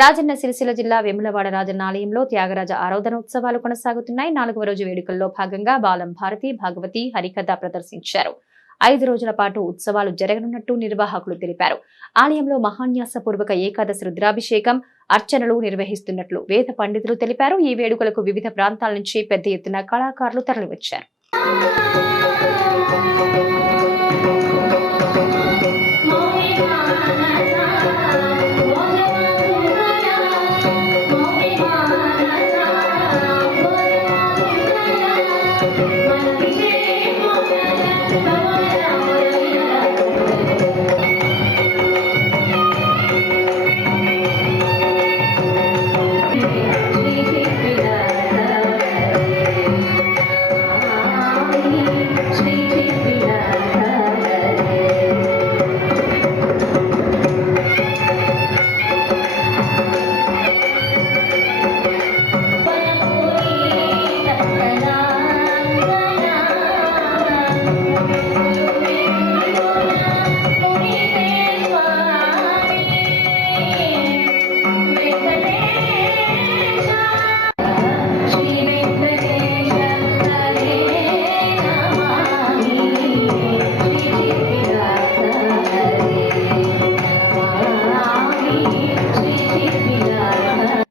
రాజన్న సిరిసిల్ల జిల్లా వేములవాడ రాజన్న ఆలయంలో త్యాగరాజ ఆరాధన ఉత్సవాలు కొనసాగుతున్నాయి. 4వ రోజు వేడుకల్లో భాగంగా బాలం భారతి, భాగవతి హరికథ ప్రదర్శించారు. 5 రోజుల పాటు ఉత్సవాలు జరగనున్నట్టు నిర్వాహకులు తెలిపారు. ఆలయంలో మహాన్యాసపూర్వక ఏకాదశి రుద్రాభిషేకం, అర్చనలు నిర్వహిస్తున్నట్లు వేద పండితులు తెలిపారు. ఈ వేడుకలకు వివిధ ప్రాంతాల నుంచి పెద్ద ఎత్తున కళాకారులు తరలివచ్చారు.